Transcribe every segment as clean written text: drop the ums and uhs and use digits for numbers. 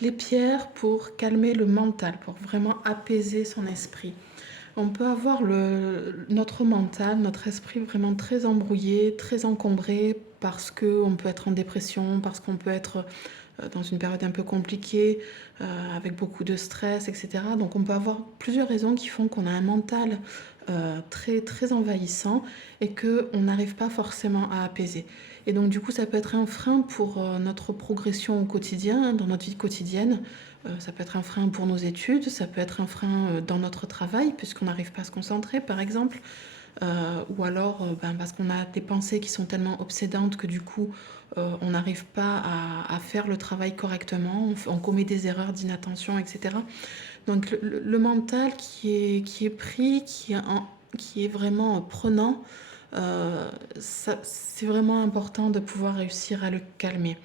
Les pierres pour calmer le mental, pour vraiment apaiser son esprit. On peut avoir notre mental, notre esprit vraiment très embrouillé, très encombré parce qu'on peut être en dépression, parce qu'on peut être dans une période un peu compliquée, avec beaucoup de stress, etc. Donc on peut avoir plusieurs raisons qui font qu'on a un mental très, très envahissant et qu'on n'arrive pas forcément à apaiser. Et donc du coup ça peut être un frein pour notre progression au quotidien, dans notre vie quotidienne. Ça peut être un frein pour nos études, ça peut être un frein dans notre travail puisqu'on n'arrive pas à se concentrer par exemple. Ou alors parce qu'on a des pensées qui sont tellement obsédantes que du coup on n'arrive pas à faire le travail correctement, on commet des erreurs d'inattention, etc. Donc le mental qui est pris, qui est vraiment prenant, c'est vraiment important de pouvoir réussir à le calmer.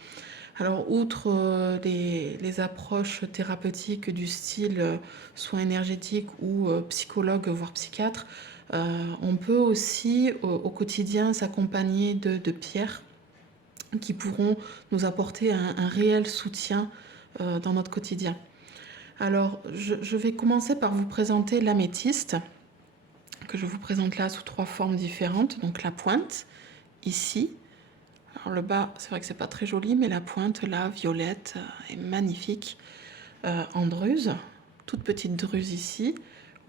Alors, outre les approches thérapeutiques du style soins énergétiques ou psychologue, voire psychiatre, on peut aussi au quotidien s'accompagner de pierres qui pourront nous apporter un réel soutien dans notre quotidien. Alors, je vais commencer par vous présenter l'améthyste, que je vous présente là sous 3 formes différentes. Donc la pointe, ici. Alors le bas, c'est vrai que c'est pas très joli, mais la pointe là, violette, est magnifique. En druse, toute petite druse ici,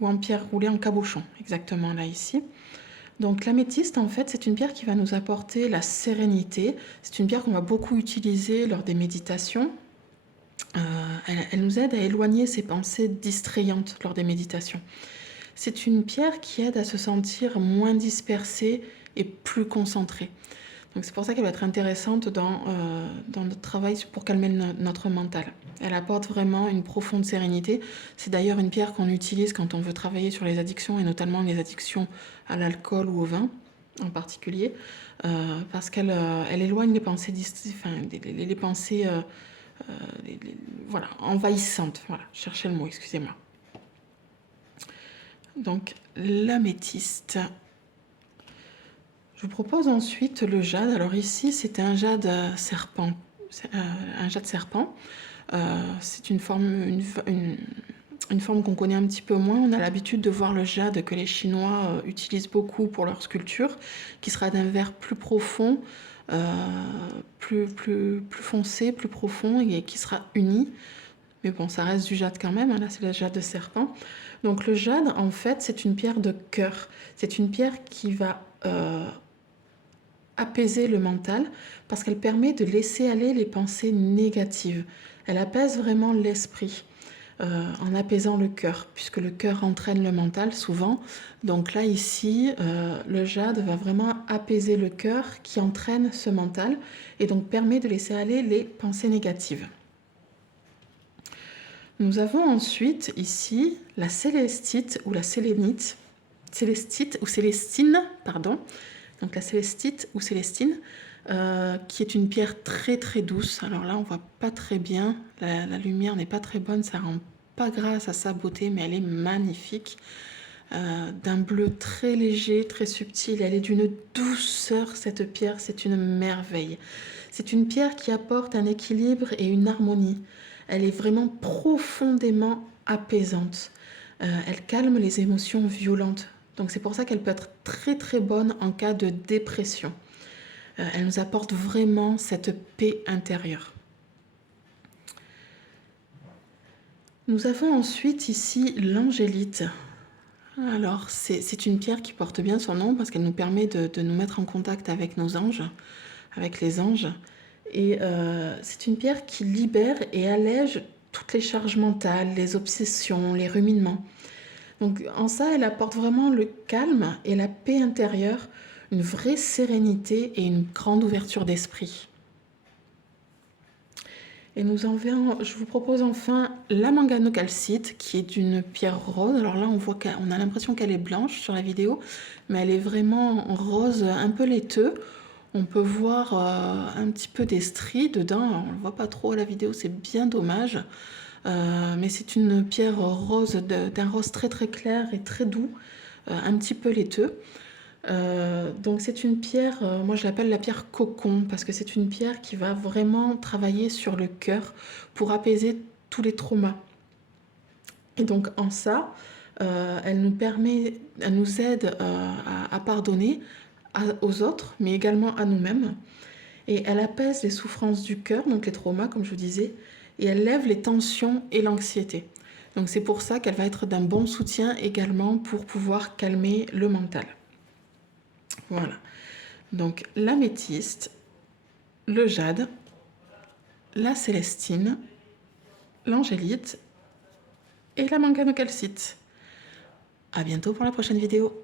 ou en pierre roulée en cabochon, exactement là ici. Donc l'améthyste, en fait, c'est une pierre qui va nous apporter la sérénité. C'est une pierre qu'on va beaucoup utiliser lors des méditations. Elle nous aide à éloigner ces pensées distrayantes lors des méditations. C'est une pierre qui aide à se sentir moins dispersé et plus concentré. Donc c'est pour ça qu'elle va être intéressante dans notre travail pour calmer notre mental. Elle apporte vraiment une profonde sérénité. C'est d'ailleurs une pierre qu'on utilise quand on veut travailler sur les addictions, et notamment les addictions à l'alcool ou au vin en particulier, parce qu'elle elle éloigne les pensées, les pensées voilà, envahissantes. Voilà, cherchez le mot, excusez-moi. Donc l'améthyste. Je vous propose ensuite le jade. Alors ici, c'est un jade serpent. Un jade serpent. C'est une forme qu'on connaît un petit peu moins. On a l'habitude de voir le jade que les Chinois utilisent beaucoup pour leur sculpture, qui sera d'un vert plus profond, plus foncé, plus profond, et qui sera uni. Mais bon, ça reste du jade quand même, hein. Là c'est le jade de serpent. Donc le jade, en fait, c'est une pierre de cœur. C'est une pierre qui va apaiser le mental parce qu'elle permet de laisser aller les pensées négatives. Elle apaise vraiment l'esprit en apaisant le cœur, puisque le cœur entraîne le mental souvent. Donc là, ici, le jade va vraiment apaiser le cœur qui entraîne ce mental et donc permet de laisser aller les pensées négatives. Nous avons ensuite ici la célestite ou la sélénite, célestite ou célestine, pardon. Donc la célestite ou célestine, qui est une pierre très très douce. Alors là, on voit pas très bien, la lumière n'est pas très bonne, ça rend pas grâce à sa beauté, mais elle est magnifique. D'un bleu très léger, très subtil. Elle est d'une douceur, cette pierre, c'est une merveille. C'est une pierre qui apporte un équilibre et une harmonie. Elle est vraiment profondément apaisante. Elle calme les émotions violentes. Donc c'est pour ça qu'elle peut être très très bonne en cas de dépression. Elle nous apporte vraiment cette paix intérieure. Nous avons ensuite ici l'angélite. Alors, c'est une pierre qui porte bien son nom parce qu'elle nous permet de nous mettre en contact avec nos anges, avec les anges. Et c'est une pierre qui libère et allège toutes les charges mentales, les obsessions, les ruminements. Donc, en ça, elle apporte vraiment le calme et la paix intérieure, une vraie sérénité et une grande ouverture d'esprit. Et je vous propose enfin la manganocalcite, qui est une pierre rose. Alors là, on a l'impression qu'elle est blanche sur la vidéo, mais elle est vraiment rose, un peu laiteux. On peut voir un petit peu des stries dedans. Alors, on ne le voit pas trop à la vidéo, c'est bien dommage. Mais c'est une pierre rose, d'un rose très très clair et très doux, un petit peu laiteux. Donc c'est une pierre, moi je l'appelle la pierre cocon, parce que c'est une pierre qui va vraiment travailler sur le cœur pour apaiser tous les traumas. Et donc en ça, elle nous aide à pardonner aux autres, mais également à nous-mêmes. Et elle apaise les souffrances du cœur, donc les traumas, comme je vous disais, et elle lève les tensions et l'anxiété. Donc c'est pour ça qu'elle va être d'un bon soutien également pour pouvoir calmer le mental. Voilà. Donc l'améthyste, le jade, la célestine, l'angélite et la manganocalcite. À bientôt pour la prochaine vidéo.